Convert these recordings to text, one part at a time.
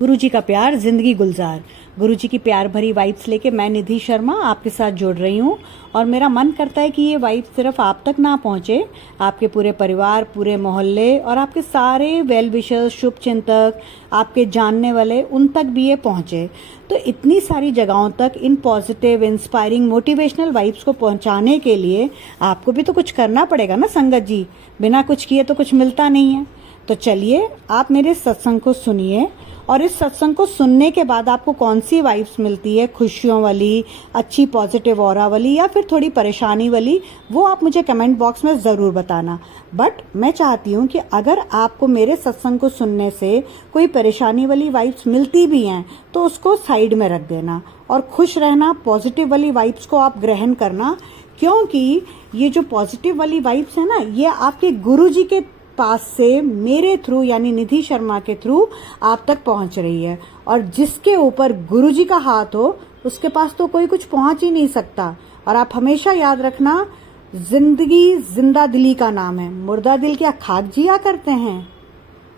गुरुजी का प्यार जिंदगी गुलजार। गुरुजी की प्यार भरी वाइब्स लेके मैं निधि शर्मा आपके साथ जुड़ रही हूँ और मेरा मन करता है कि ये वाइब सिर्फ आप तक ना पहुँचे, आपके पूरे परिवार, पूरे मोहल्ले और आपके सारे वेल विशर्स, शुभ चिंतक, आपके जानने वाले, उन तक भी ये पहुँचे। तो इतनी सारी जगहों तक in positive, inspiring, motivational vibes को पहुँचाने के लिए आपको भी तो कुछ करना पड़ेगा ना संगत जी। बिना कुछ किए तो कुछ मिलता नहीं है। तो चलिए आप मेरे सत्संग को सुनिए और इस सत्संग को सुनने के बाद आपको कौन सी वाइब्स मिलती है, खुशियों वाली, अच्छी पॉजिटिव ऑरा वाली या फिर थोड़ी परेशानी वाली, वो आप मुझे कमेंट बॉक्स में ज़रूर बताना। बट मैं चाहती हूँ कि अगर आपको मेरे सत्संग को सुनने से कोई परेशानी वाली वाइब्स मिलती भी हैं तो उसको साइड में रख देना और खुश रहना, पॉजिटिव वाली वाइब्स को आप ग्रहण करना, क्योंकि ये जो पॉजिटिव वाली वाइब्स है ना, ये आपके गुरुजी के पास से मेरे थ्रू यानी निधि शर्मा के थ्रू आप तक पहुंच रही है। और जिसके ऊपर गुरुजी का हाथ हो उसके पास तो कोई कुछ पहुंच ही नहीं सकता। और आप हमेशा याद रखना, जिंदगी जिंदा दिली का नाम है, मुर्दा दिल क्या खाक जिया करते हैं।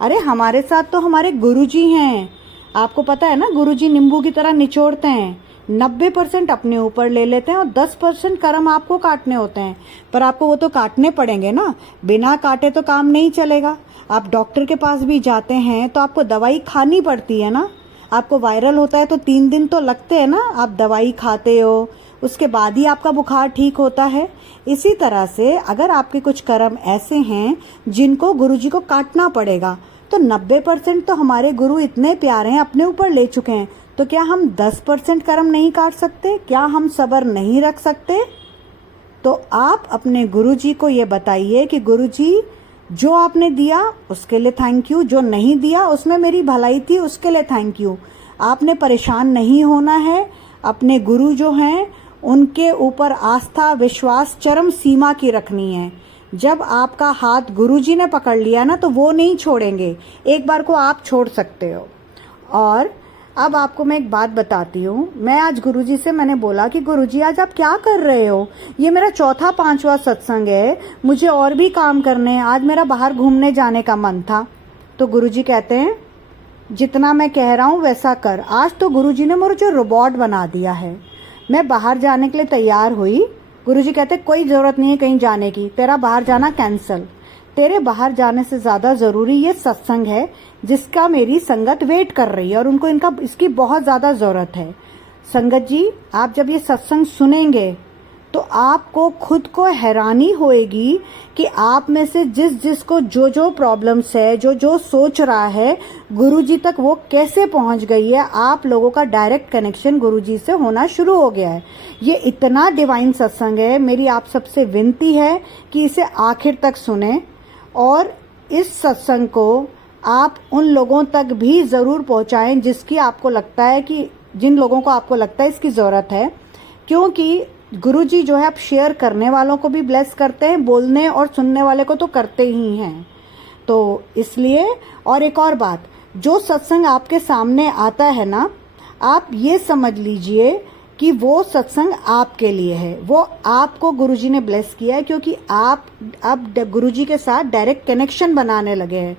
अरे हमारे साथ तो हमारे गुरुजी हैं। आपको पता है ना, गुरुजी नींबू की तरह निचोड़ते हैं, 90% अपने ऊपर ले लेते हैं और 10% कर्म आपको काटने होते हैं। पर आपको वो तो काटने पड़ेंगे ना, बिना काटे तो काम नहीं चलेगा। आप डॉक्टर के पास भी जाते हैं तो आपको दवाई खानी पड़ती है ना। आपको वायरल होता है तो 3 दिन तो लगते हैं ना, आप दवाई खाते हो, उसके बाद ही आपका बुखार ठीक होता है। इसी तरह से अगर आपके कुछ कर्म ऐसे हैं जिनको गुरुजी को काटना पड़ेगा, तो 90% तो हमारे गुरु इतने प्यारे हैं, अपने ऊपर ले चुके हैं, तो क्या हम 10% कर्म नहीं काट सकते? क्या हम सब्र नहीं रख सकते? तो आप अपने गुरुजी को ये बताइए कि गुरुजी जो आपने दिया उसके लिए थैंक यू, जो नहीं दिया उसमें मेरी भलाई थी उसके लिए थैंक यू। आपने परेशान नहीं होना है। अपने गुरु जो हैं उनके ऊपर आस्था, विश्वास चरम सीमा की रखनी है। जब आपका हाथ गुरुजी ने पकड़ लिया ना तो वो नहीं छोड़ेंगे, एक बार को आप छोड़ सकते हो। और अब आपको मैं एक बात बताती हूँ। मैं आज गुरुजी से मैंने बोला कि गुरुजी आज आप क्या कर रहे हो? ये मेरा 4था-5वां सत्संग है, मुझे और भी काम करने हैं, आज मेरा बाहर घूमने जाने का मन था। तो गुरुजी कहते हैं जितना मैं कह रहा हूँ वैसा कर। आज तो गुरुजी ने मुझे रोबोट बना दिया है। मैं बाहर जाने के लिए तैयार हुई, गुरुजी कहते कोई ज़रूरत नहीं है कहीं जाने की, तेरा बाहर जाना कैंसल। तेरे बाहर जाने से ज़्यादा ज़रूरी ये सत्संग है जिसका मेरी संगत वेट कर रही है और उनको इसकी बहुत ज़्यादा ज़रूरत है। संगत जी, आप जब ये सत्संग सुनेंगे तो आपको खुद को हैरानी होएगी कि आप में से जिस को जो प्रॉब्लम्स है, जो सोच रहा है, गुरुजी तक वो कैसे पहुंच गई है। आप लोगों का डायरेक्ट कनेक्शन गुरुजी से होना शुरू हो गया है। ये इतना डिवाइन सत्संग है। मेरी आप सबसे विनती है कि इसे आखिर तक सुने और इस सत्संग को आप उन लोगों तक भी ज़रूर पहुंचाएं जिसकी आपको लगता है कि जिन लोगों को आपको लगता है इसकी ज़रूरत है, क्योंकि गुरुजी जो है आप शेयर करने वालों को भी ब्लेस करते हैं, बोलने और सुनने वाले को तो करते ही हैं। तो इसलिए, और एक और बात, जो सत्संग आपके सामने आता है ना, आप ये समझ लीजिए कि वो सत्संग आपके लिए है। वो आपको गुरुजी ने ब्लेस किया है क्योंकि आप अब गुरुजी के साथ डायरेक्ट कनेक्शन बनाने लगे हैं,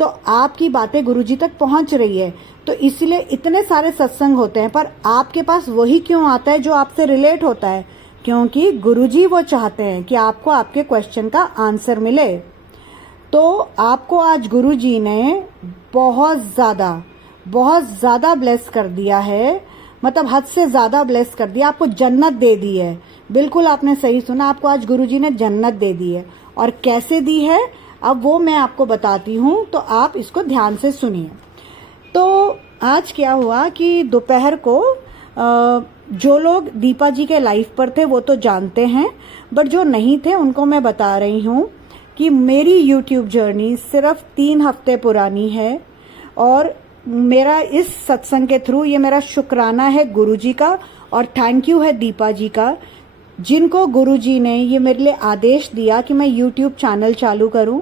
तो आपकी बातें गुरुजी तक पहुंच रही है। तो इसलिए इतने सारे सत्संग होते हैं, पर आपके पास वही क्यों आता है जो आपसे रिलेट होता है? क्योंकि गुरुजी वो चाहते हैं कि आपको आपके क्वेश्चन का आंसर मिले। तो आपको आज गुरुजी ने बहुत ज़्यादा ब्लेस कर दिया है, मतलब हद से ज़्यादा ब्लेस कर दिया, आपको जन्नत दे दी है। बिल्कुल आपने सही सुना, आपको आज गुरुजी ने जन्नत दे दी है। और कैसे दी है अब वो मैं आपको बताती हूँ, तो आप इसको ध्यान से सुनिए। तो आज क्या हुआ कि दोपहर को जो लोग दीपा जी के लाइफ पर थे वो तो जानते हैं, बट जो नहीं थे उनको मैं बता रही हूँ कि मेरी यूट्यूब जर्नी सिर्फ 3 हफ्ते पुरानी है और मेरा इस सत्संग के थ्रू ये मेरा शुक्राना है गुरुजी का और थैंक यू है दीपा जी का, जिनको गुरुजी ने ये मेरे लिए आदेश दिया कि मैं यूट्यूब चैनल चालू करूं।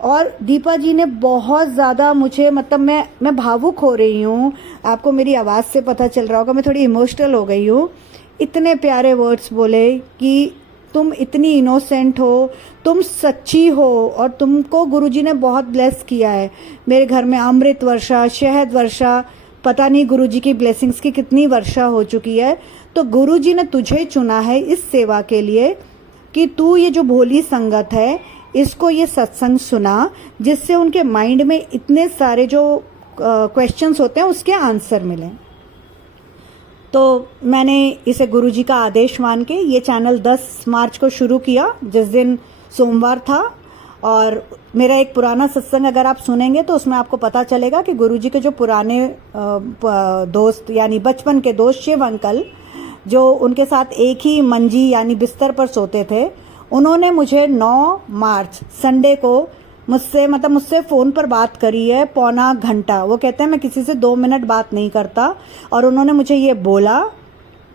और दीपा जी ने बहुत ज़्यादा मुझे, मतलब मैं भावुक हो रही हूँ, आपको मेरी आवाज़ से पता चल रहा होगा, मैं थोड़ी इमोशनल हो गई हूँ। इतने प्यारे वर्ड्स बोले कि तुम इतनी इनोसेंट हो, तुम सच्ची हो और तुमको गुरुजी ने बहुत ब्लेस किया है। मेरे घर में अमृत वर्षा, शहद वर्षा, पता नहीं गुरुजी की ब्लेसिंग्स की कितनी वर्षा हो चुकी है। तो गुरुजी ने तुझे चुना है इस सेवा के लिए कि तू ये जो भोली संगत है इसको ये सत्संग सुना, जिससे उनके माइंड में इतने सारे जो क्वेश्चंस होते हैं उसके आंसर मिले। तो मैंने इसे गुरुजी का आदेश मान के ये चैनल 10 मार्च को शुरू किया, जिस दिन सोमवार था। और मेरा एक पुराना सत्संग अगर आप सुनेंगे तो उसमें आपको पता चलेगा कि गुरुजी के जो पुराने दोस्त यानी बचपन के दोस्त शिव अंकल, जो उनके साथ एक ही मंजी यानी बिस्तर पर सोते थे, उन्होंने मुझे 9 मार्च संडे को मुझसे फ़ोन पर बात करी है पौना घंटा। वो कहते हैं मैं किसी से 2 मिनट बात नहीं करता, और उन्होंने मुझे ये बोला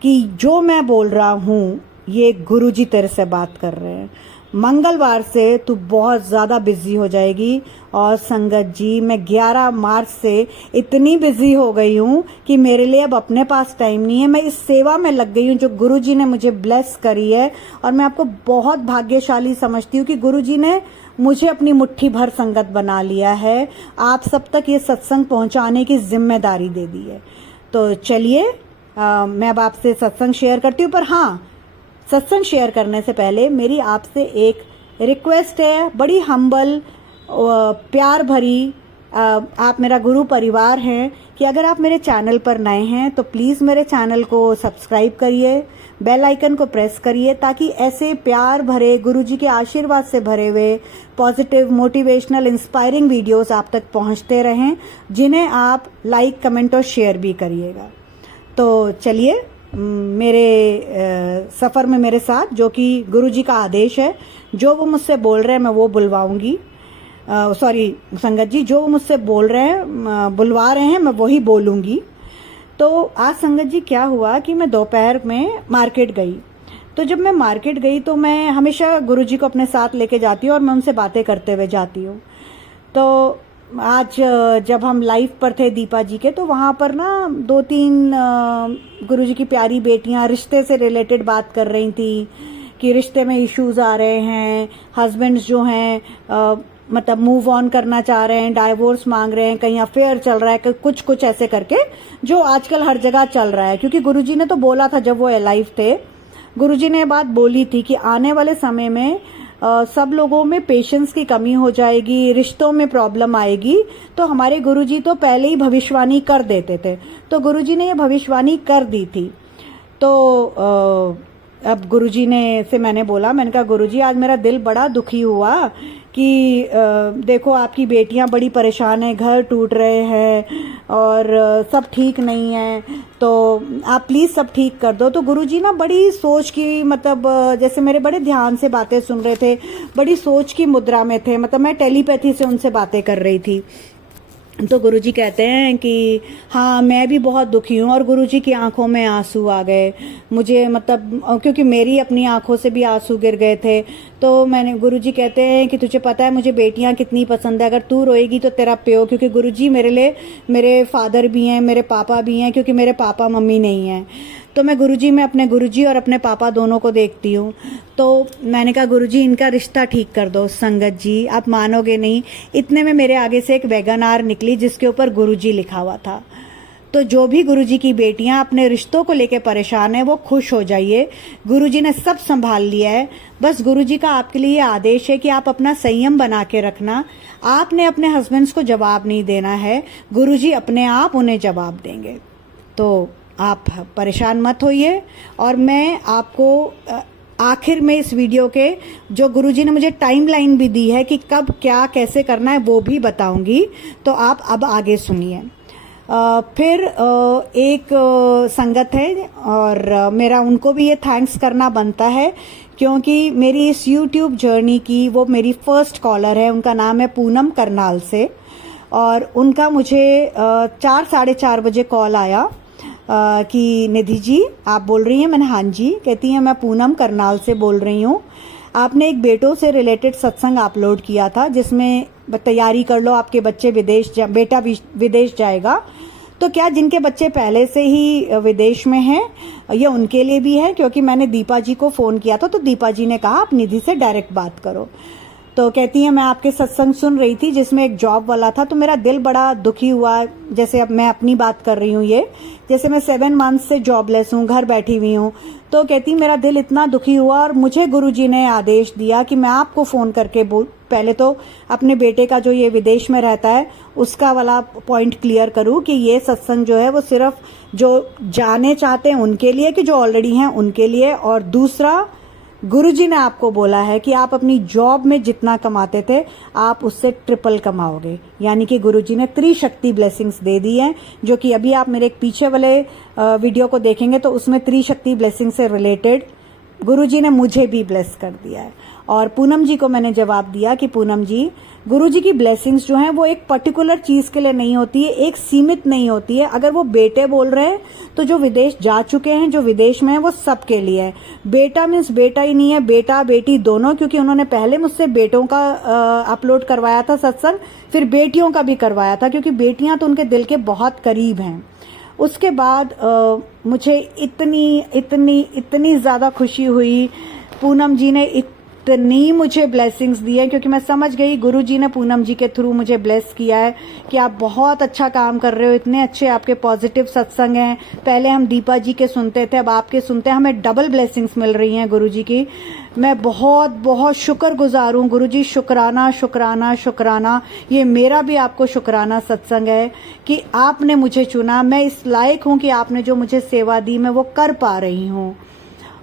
कि जो मैं बोल रहा हूँ ये गुरुजी तेरे से बात कर रहे हैं। मंगलवार से तू बहुत ज़्यादा बिजी हो जाएगी। और संगत जी, मैं 11 मार्च से इतनी बिजी हो गई हूँ कि मेरे लिए अब अपने पास टाइम नहीं है। मैं इस सेवा में लग गई हूँ जो गुरुजी ने मुझे ब्लेस करी है, और मैं आपको बहुत भाग्यशाली समझती हूँ कि गुरुजी ने मुझे अपनी मुट्ठी भर संगत बना लिया है, आप सब तक ये सत्संग पहुँचाने की जिम्मेदारी दे दी है। तो चलिए मैं अब आपसे सत्संग शेयर करती हूँ। पर हाँ, सत्संग शेयर करने से पहले मेरी आपसे एक रिक्वेस्ट है, बड़ी हम्बल प्यार भरी। आप मेरा गुरु परिवार हैं कि अगर आप मेरे चैनल पर नए हैं तो प्लीज़ मेरे चैनल को सब्सक्राइब करिए, बेल आइकन को प्रेस करिए, ताकि ऐसे प्यार भरे गुरुजी के आशीर्वाद से भरे हुए पॉजिटिव, मोटिवेशनल, इंस्पायरिंग वीडियोस आप तक पहुंचते रहें, जिन्हें आप लाइक, कमेंट और शेयर भी करिएगा। तो चलिए मेरे सफ़र में मेरे साथ, जो कि गुरुजी का आदेश है, जो वो मुझसे बोल रहे हैं मैं वो बुलवाऊंगी। सॉरी संगत जी, जो वो मुझसे बोल रहे हैं, बुलवा रहे हैं, मैं वही बोलूंगी। तो आज संगत जी क्या हुआ कि मैं दोपहर में मार्केट गई। तो जब मैं मार्केट गई तो मैं हमेशा गुरुजी को अपने साथ लेके जाती हूँ और मैं उनसे बातें करते हुए जाती हूँ। तो आज जब हम लाइव पर थे दीपा जी के, तो वहाँ पर ना 2-3 गुरुजी की प्यारी बेटियाँ रिश्ते से रिलेटेड बात कर रही थी कि रिश्ते में इश्यूज आ रहे हैं, हस्बैंड्स जो हैं मतलब मूव ऑन करना चाह रहे हैं, डाइवोर्स मांग रहे हैं, कहीं अफेयर चल रहा है, कुछ ऐसे करके जो आजकल हर जगह चल रहा है। क्योंकि गुरुजी ने तो बोला था जब वो अलाइव थे, गुरुजी ने बात बोली थी कि आने वाले समय में सब लोगों में पेशेंस की कमी हो जाएगी, रिश्तों में प्रॉब्लम आएगी। तो हमारे गुरुजी तो पहले ही भविष्यवाणी कर देते थे, तो गुरुजी ने ये भविष्यवाणी कर दी थी। तो अब गुरुजी ने से मैंने बोला, मैंने कहा गुरुजी आज मेरा दिल बड़ा दुखी हुआ कि देखो आपकी बेटियां बड़ी परेशान हैं, घर टूट रहे हैं और सब ठीक नहीं है, तो आप प्लीज़ सब ठीक कर दो। तो गुरुजी ना बड़ी सोच की, मतलब जैसे मेरे बड़े ध्यान से बातें सुन रहे थे, बड़ी सोच की मुद्रा में थे, मतलब मैं टेलीपैथी से उनसे बातें कर रही थी। तो गुरुजी कहते हैं कि हाँ मैं भी बहुत दुखी हूँ, और गुरुजी की आंखों में आंसू आ गए मुझे, मतलब क्योंकि मेरी अपनी आंखों से भी आंसू गिर गए थे। तो मैंने, गुरुजी कहते हैं कि तुझे पता है मुझे बेटियाँ कितनी पसंद है, अगर तू रोएगी तो तेरा प्यो, क्योंकि गुरुजी मेरे लिए मेरे फादर भी हैं, मेरे पापा भी हैं, क्योंकि मेरे पापा मम्मी नहीं हैं। तो मैं गुरुजी में अपने गुरुजी और अपने पापा दोनों को देखती हूँ। तो मैंने कहा गुरुजी इनका रिश्ता ठीक कर दो। संगत जी आप मानोगे नहीं, इतने में मेरे आगे से एक वैगनार निकली जिसके ऊपर गुरुजी लिखा हुआ था। तो जो भी गुरुजी की बेटियां अपने रिश्तों को लेकर परेशान है वो खुश हो जाइए, गुरुजी ने सब संभाल लिया है। बस गुरुजी का आपके लिए आदेश है कि आप अपना संयम बना के रखना। आपने अपने हस्बैंड्स को जवाब नहीं देना है, गुरुजी अपने आप उन्हें जवाब देंगे। तो आप परेशान मत होइए, और मैं आपको आखिर में इस वीडियो के जो गुरुजी ने मुझे टाइमलाइन भी दी है कि कब क्या कैसे करना है वो भी बताऊंगी। तो आप अब आगे सुनिए। फिर एक संगत है और मेरा उनको भी ये थैंक्स करना बनता है, क्योंकि मेरी इस YouTube जर्नी की वो मेरी फर्स्ट कॉलर है। उनका नाम है पूनम करनाल से, और उनका मुझे 4-4:30 बजे कॉल आया कि निधि जी आप बोल रही हैं? मैंने हाँ जी। कहती हैं मैं पूनम करनाल से बोल रही हूँ, आपने एक बेटों से रिलेटेड सत्संग अपलोड किया था जिसमें तैयारी कर लो आपके बच्चे बेटा विदेश जाएगा। तो क्या जिनके बच्चे पहले से ही विदेश में हैं, ये उनके लिए भी है? क्योंकि मैंने दीपा जी को फ़ोन किया था तो दीपा जी ने कहा आप निधि से डायरेक्ट बात करो। तो कहती है मैं आपके सत्संग सुन रही थी जिसमें एक जॉब वाला था, तो मेरा दिल बड़ा दुखी हुआ। जैसे अब मैं अपनी बात कर रही हूँ, ये जैसे मैं 7 मंथ से जॉबलेस हूँ, घर बैठी हुई हूँ। तो कहती मेरा दिल इतना दुखी हुआ और मुझे गुरुजी ने आदेश दिया कि मैं आपको फ़ोन करके पहले तो अपने बेटे का जो ये विदेश में रहता है उसका वाला पॉइंट क्लियर करूँ कि ये सत्संग जो है वो सिर्फ जो जाने चाहते हैं उनके लिए कि जो ऑलरेडी हैं उनके लिए। और दूसरा, गुरुजी ने आपको बोला है कि आप अपनी जॉब में जितना कमाते थे आप उससे ट्रिपल कमाओगे, यानी कि गुरुजी ने त्रिशक्ति ब्लेसिंग्स दे दी हैं, जो कि अभी आप मेरे एक पीछे वाले वीडियो को देखेंगे तो उसमें त्रिशक्ति ब्लेसिंग से रिलेटेड गुरुजी ने मुझे भी ब्लेस कर दिया है। और पूनम जी को मैंने जवाब दिया कि पूनम जी, गुरुजी की ब्लेसिंग्स जो हैं वो एक पर्टिकुलर चीज के लिए नहीं होती है, एक सीमित नहीं होती है। अगर वो बेटे बोल रहे हैं तो जो विदेश जा चुके हैं, जो विदेश में है, वो सबके लिए है। बेटा मीन्स बेटा ही नहीं है, बेटा बेटी दोनों, क्योंकि उन्होंने पहले मुझसे बेटों का अपलोड करवाया था सत्संग, फिर बेटियों का भी करवाया था, क्योंकि बेटियां तो उनके दिल के बहुत करीब हैं। उसके बाद मुझे इतनी इतनी इतनी ज़्यादा खुशी हुई, पूनम जी ने इतनी मुझे ब्लेसिंग्स दी है, क्योंकि मैं समझ गई गुरुजी ने पूनम जी के थ्रू मुझे ब्लेस किया है कि आप बहुत अच्छा काम कर रहे हो, इतने अच्छे आपके पॉजिटिव सत्संग हैं। पहले हम दीपा जी के सुनते थे, अब आपके सुनते हैं, हमें डबल ब्लेसिंग्स मिल रही हैं गुरुजी की। मैं बहुत बहुत शुक्रगुजार हूँ गुरुजी, शुक्राना शुक्राना शुक्राना। ये मेरा भी आपको शुक्राना सत्संग है कि आपने मुझे चुना, मैं इस लायक हूँ कि आपने जो मुझे सेवा दी मैं वो कर पा रही हूँ।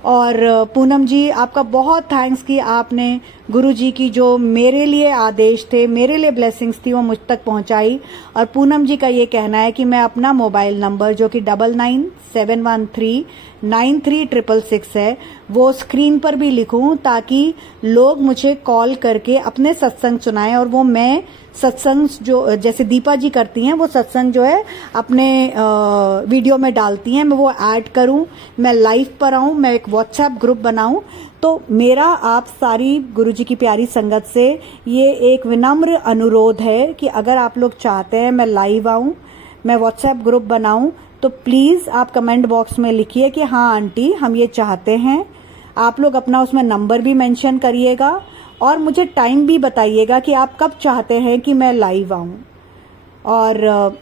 और पूनम जी आपका बहुत थैंक्स कि आपने गुरुजी की जो मेरे लिए आदेश थे, मेरे लिए ब्लेसिंग्स थी, वो मुझ तक पहुंचाई। और पूनम जी का ये कहना है कि मैं अपना मोबाइल नंबर जो कि 9971393666 है वो स्क्रीन पर भी लिखूं, ताकि लोग मुझे कॉल करके अपने सत्संग सुनाएं और वो मैं सत्संग जो जैसे दीपा जी करती हैं वो सत्संग जो है अपने वीडियो में डालती हैं, मैं वो ऐड करूं, मैं लाइव पर आऊं, मैं एक व्हाट्सएप ग्रुप बनाऊं। तो मेरा आप सारी गुरुजी की प्यारी संगत से ये एक विनम्र अनुरोध है कि अगर आप लोग चाहते हैं मैं लाइव आऊं, मैं व्हाट्सएप ग्रुप बनाऊं, तो प्लीज़ आप कमेंट बॉक्स में लिखिए कि हाँ आंटी हम ये चाहते हैं। आप लोग अपना उसमें नंबर भी मेंशन करिएगा और मुझे टाइम भी बताइएगा कि आप कब चाहते हैं कि मैं लाइव आऊं। और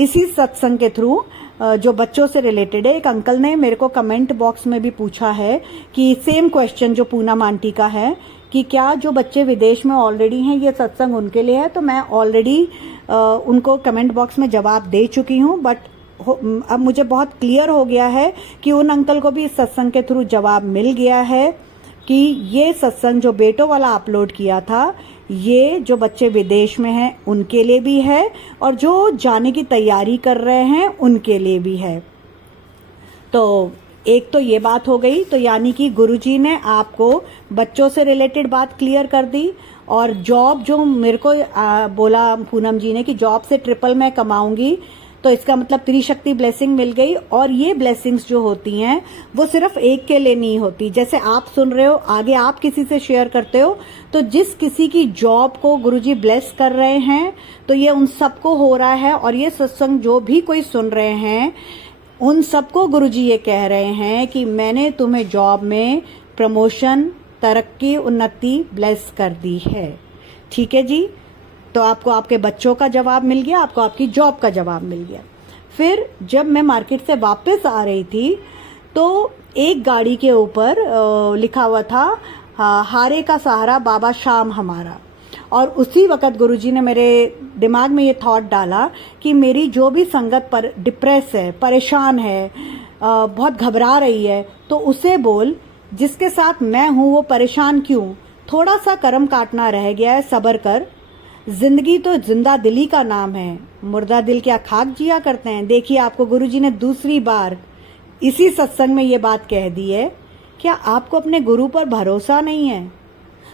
इसी सत्संग के थ्रू जो बच्चों से रिलेटेड है, एक अंकल ने मेरे को कमेंट बॉक्स में भी पूछा है कि सेम क्वेश्चन जो पूनम आंटी का है कि क्या जो बच्चे विदेश में ऑलरेडी हैं ये सत्संग उनके लिए है। तो मैं ऑलरेडी उनको कमेंट बॉक्स में जवाब दे चुकी हूँ, बट अब मुझे बहुत क्लियर हो गया है कि उन अंकल को भी इस सत्संग के थ्रू जवाब मिल गया है कि ये सत्संग जो बेटों वाला अपलोड किया था ये जो बच्चे विदेश में हैं उनके लिए भी है और जो जाने की तैयारी कर रहे हैं उनके लिए भी है। तो एक तो ये बात हो गई, तो यानी कि गुरुजी ने आपको बच्चों से रिलेटेड बात क्लियर कर दी। और जॉब जो मेरे को बोला पूनम जी ने कि जॉब से ट्रिपल मैं कमाऊंगी, तो इसका मतलब त्रिशक्ति ब्लेसिंग मिल गई। और ये ब्लेसिंग्स जो होती हैं वो सिर्फ एक के लिए नहीं होती, जैसे आप सुन रहे हो आगे आप किसी से शेयर करते हो, तो जिस किसी की जॉब को गुरुजी ब्लेस कर रहे हैं तो ये उन सबको हो रहा है। और ये सत्संग जो भी कोई सुन रहे हैं उन सबको गुरुजी ये कह रहे हैं कि मैंने तुम्हें जॉब में प्रमोशन, तरक्की, उन्नति ब्लेस कर दी है। ठीक है जी, तो आपको आपके बच्चों का जवाब मिल गया, आपको आपकी जॉब का जवाब मिल गया। फिर जब मैं मार्केट से वापस आ रही थी तो एक गाड़ी के ऊपर लिखा हुआ था हारे का सहारा बाबा श्याम हमारा। और उसी वक्त गुरुजी ने मेरे दिमाग में ये थॉट डाला कि मेरी जो भी संगत पर डिप्रेस है, परेशान है, बहुत घबरा रही है, तो उसे बोल जिसके साथ मैं हूं वो परेशान क्यों, थोड़ा सा कर्म काटना रह गया है, सब्र कर। जिंदगी तो जिंदा दिली का नाम है, मुर्दा दिल क्या खाक जिया करते हैं। देखिए आपको गुरुजी ने दूसरी बार इसी सत्संग में ये बात कह दी है। क्या आपको अपने गुरु पर भरोसा नहीं है?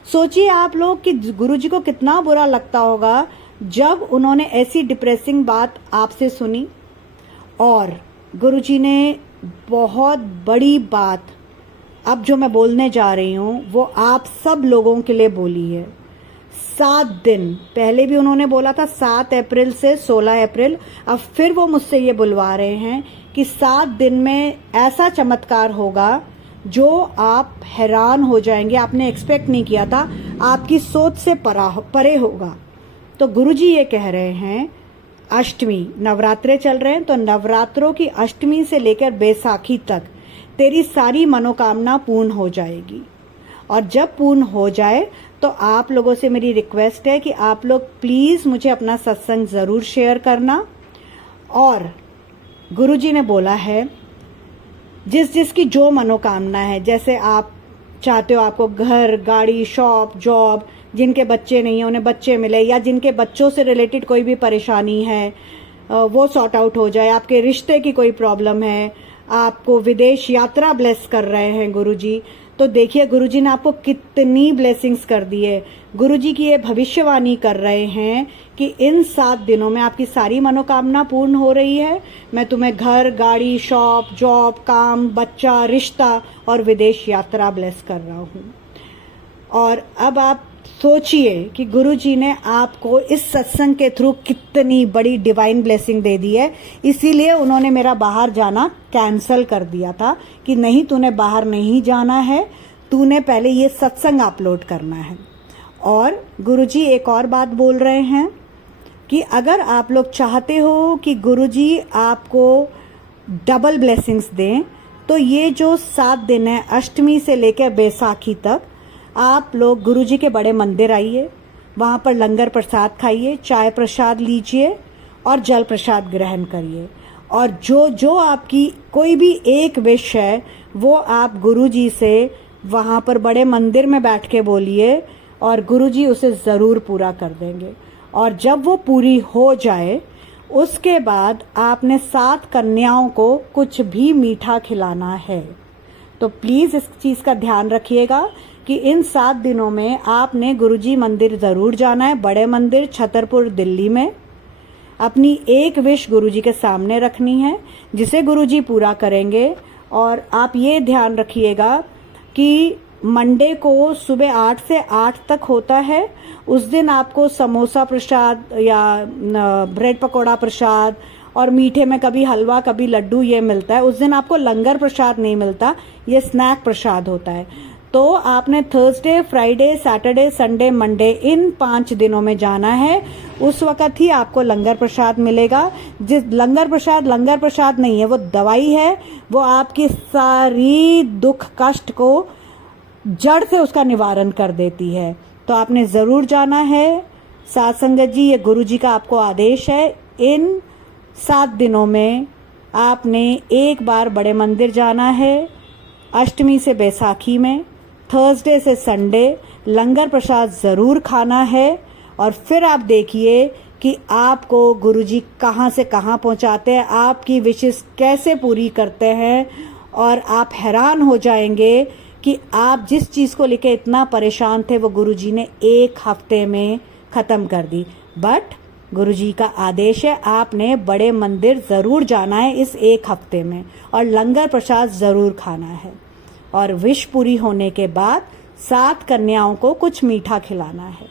सोचिए आप लोग कि गुरुजी को कितना बुरा लगता होगा जब उन्होंने ऐसी डिप्रेसिंग बात आपसे सुनी। और गुरुजी ने बहुत बड़ी बात अब जो मैं बोलने जा रही हूँ वो आप सब लोगों के लिए बोली है। 7 दिन, पहले भी उन्होंने बोला था 7 अप्रैल से 16 अप्रैल, अब फिर वो मुझसे ये बुलवा रहे हैं कि 7 दिन में ऐसा चमत्कार होगा जो आप हैरान हो जाएंगे, आपने एक्सपेक्ट नहीं किया था, आपकी सोच से परे होगा। तो गुरुजी ये कह रहे हैं, अष्टमी, नवरात्रे चल रहे हैं, तो नवरात्रों की अष्टमी से लेकर बैसाखी तक तेरी सारी मनोकामना पूर्ण हो जाएगी। और जब पूर्ण हो जाए तो आप लोगों से मेरी रिक्वेस्ट है कि आप लोग प्लीज मुझे अपना सत्संग जरूर शेयर करना। और गुरुजी ने बोला है जिसकी जो मनोकामना है, जैसे आप चाहते हो आपको घर, गाड़ी, शॉप, जॉब, जिनके बच्चे नहीं है उन्हें बच्चे मिले, या जिनके बच्चों से रिलेटेड कोई भी परेशानी है वो सॉर्ट आउट हो जाए, आपके रिश्ते की कोई प्रॉब्लम है, आपको विदेश यात्रा ब्लेस कर रहे हैं गुरुजी, तो देखिए गुरुजी ने आपको कितनी ब्लेसिंग्स कर दी है। गुरुजी की ये भविष्यवाणी कर रहे हैं कि इन 7 दिनों में आपकी सारी मनोकामना पूर्ण हो रही है। मैं तुम्हें घर, गाड़ी, शॉप, जॉब, काम, बच्चा, रिश्ता और विदेश यात्रा ब्लेस कर रहा हूँ। और अब आप सोचिए कि गुरुजी ने आपको इस सत्संग के थ्रू कितनी बड़ी डिवाइन ब्लेसिंग दे दी है। इसीलिए उन्होंने मेरा बाहर जाना कैंसल कर दिया था कि नहीं, तूने बाहर नहीं जाना है, तूने पहले ये सत्संग अपलोड करना है। और गुरुजी एक और बात बोल रहे हैं कि अगर आप लोग चाहते हो कि गुरुजी आपको डबल ब्लेसिंग्स दें, तो ये जो 7 दिन है, अष्टमी से लेकर बैसाखी तक, आप लोग गुरुजी के बड़े मंदिर आइए, वहाँ पर लंगर प्रसाद खाइए, चाय प्रसाद लीजिए और जल प्रसाद ग्रहण करिए। और जो आपकी कोई भी एक विश है वो आप गुरुजी से वहाँ पर बड़े मंदिर में बैठ के बोलिए और गुरुजी उसे ज़रूर पूरा कर देंगे। और जब वो पूरी हो जाए उसके बाद आपने 7 कन्याओं को कुछ भी मीठा खिलाना है। तो प्लीज़ इस चीज़ का ध्यान रखिएगा कि इन 7 दिनों में आपने गुरुजी मंदिर ज़रूर जाना है, बड़े मंदिर छतरपुर दिल्ली में। अपनी एक विश गुरुजी के सामने रखनी है जिसे गुरुजी पूरा करेंगे। और आप ये ध्यान रखिएगा कि मंडे को सुबह 8 से 8 तक होता है। उस दिन आपको समोसा प्रसाद या ब्रेड पकौड़ा प्रसाद और मीठे में कभी हलवा कभी लड्डू ये मिलता है। उस दिन आपको लंगर प्रसाद नहीं मिलता, ये स्नैक प्रसाद होता है। तो आपने Thursday, Friday, Saturday, Sunday, Monday इन 5 दिनों में जाना है। उस वक्त ही आपको लंगर प्रसाद मिलेगा। जिस लंगर प्रसाद नहीं है, वो दवाई है, वो आपकी सारी दुख कष्ट को जड़ से उसका निवारण कर देती है। तो आपने ज़रूर जाना है। साथ संगत जी, ये गुरु जी का आपको आदेश है। इन 7 दिनों में आपने एक बार बड़े मंदिर जाना है, अष्टमी से बैसाखी में, थर्सडे से संडे लंगर प्रसाद ज़रूर खाना है। और फिर आप देखिए कि आपको गुरुजी कहाँ से कहाँ पहुँचाते हैं, आपकी विशेष कैसे पूरी करते हैं। और आप हैरान हो जाएंगे कि आप जिस चीज़ को लेकर इतना परेशान थे वो गुरुजी ने 1 हफ्ते में ख़त्म कर दी। बट गुरुजी का आदेश है, आपने बड़े मंदिर ज़रूर जाना है इस 1 हफ्ते में और लंगर प्रसाद ज़रूर खाना है। और विश पूरी होने के बाद 7 कन्याओं को कुछ मीठा खिलाना है।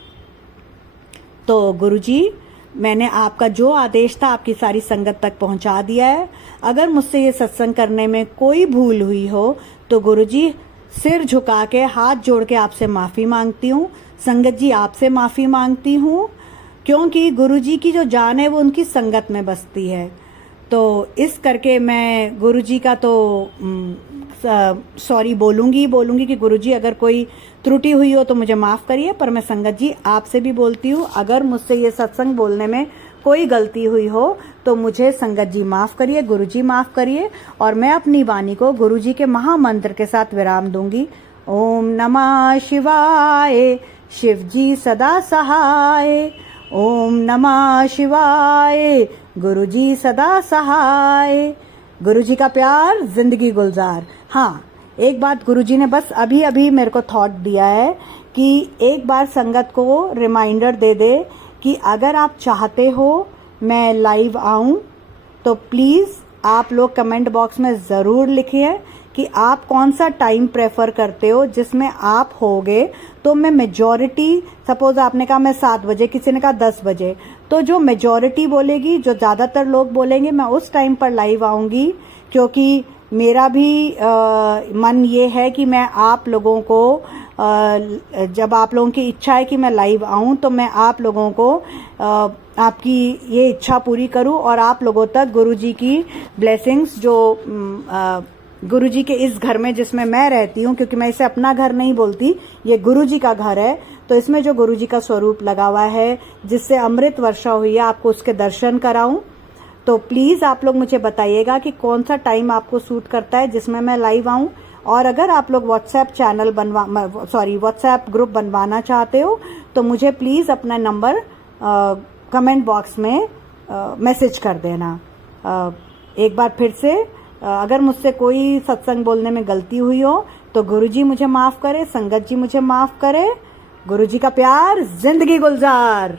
तो गुरुजी, मैंने आपका जो आदेश था आपकी सारी संगत तक पहुंचा दिया है। अगर मुझसे ये सत्संग करने में कोई भूल हुई हो तो गुरुजी सिर झुका के हाथ जोड़ के आपसे माफ़ी मांगती हूँ। संगत जी, आपसे माफ़ी मांगती हूँ, क्योंकि गुरुजी की जो जान है वो उनकी संगत में बसती है। तो इस करके मैं गुरुजी का तो सॉरी बोलूँगी कि गुरुजी अगर कोई त्रुटि हुई हो तो मुझे माफ़ करिए। पर मैं संगत जी आपसे भी बोलती हूँ, अगर मुझसे ये सत्संग बोलने में कोई गलती हुई हो तो मुझे संगत जी माफ़ करिए, गुरुजी माफ़ करिए। और मैं अपनी वाणी को गुरुजी के महामंत्र के साथ विराम दूंगी। ओम नमः शिवाय, शिव जी सदा सहाय। ओम नमः शिवाय, गुरुजी सदा सहाय। गुरुजी का प्यार, जिंदगी गुलजार। हाँ, एक बात गुरुजी ने बस अभी अभी मेरे को थॉट दिया है कि एक बार संगत को रिमाइंडर दे दे कि अगर आप चाहते हो मैं लाइव आऊं तो प्लीज़ आप लोग कमेंट बॉक्स में ज़रूर लिखिए कि आप कौन सा टाइम प्रेफर करते हो जिसमें आप होगे। तो मैं मेजॉरिटी, सपोज आपने कहा मैं 7 बजे, किसी ने कहा 10 बजे, तो जो मेजॉरिटी बोलेगी, जो ज़्यादातर लोग बोलेंगे, मैं उस टाइम पर लाइव आऊँगी, क्योंकि मेरा भी मन ये है कि मैं आप लोगों को जब आप लोगों की इच्छा है कि मैं लाइव आऊं तो मैं आप लोगों को आपकी ये इच्छा पूरी करूं और आप लोगों तक गुरुजी की ब्लेसिंग्स, जो गुरुजी के इस घर में जिसमें मैं रहती हूं, क्योंकि मैं इसे अपना घर नहीं बोलती, ये गुरुजी का घर है, तो इसमें जो गुरुजी का स्वरूप लगा हुआ है, जिससे अमृत वर्षा हुई है, आपको उसके दर्शन कराऊं। तो प्लीज़ आप लोग मुझे बताइएगा कि कौन सा टाइम आपको सूट करता है जिसमें मैं लाइव आऊं। और अगर आप लोग व्हाट्सएप ग्रुप बनवाना चाहते हो तो मुझे प्लीज़ अपना नंबर कमेंट बॉक्स में मैसेज कर देना। एक बार फिर से, अगर मुझसे कोई सत्संग बोलने में गलती हुई हो तो गुरुजी मुझे माफ़ करे, संगत जी मुझे माफ़ करे। गुरुजी का प्यार, जिंदगी गुलजार।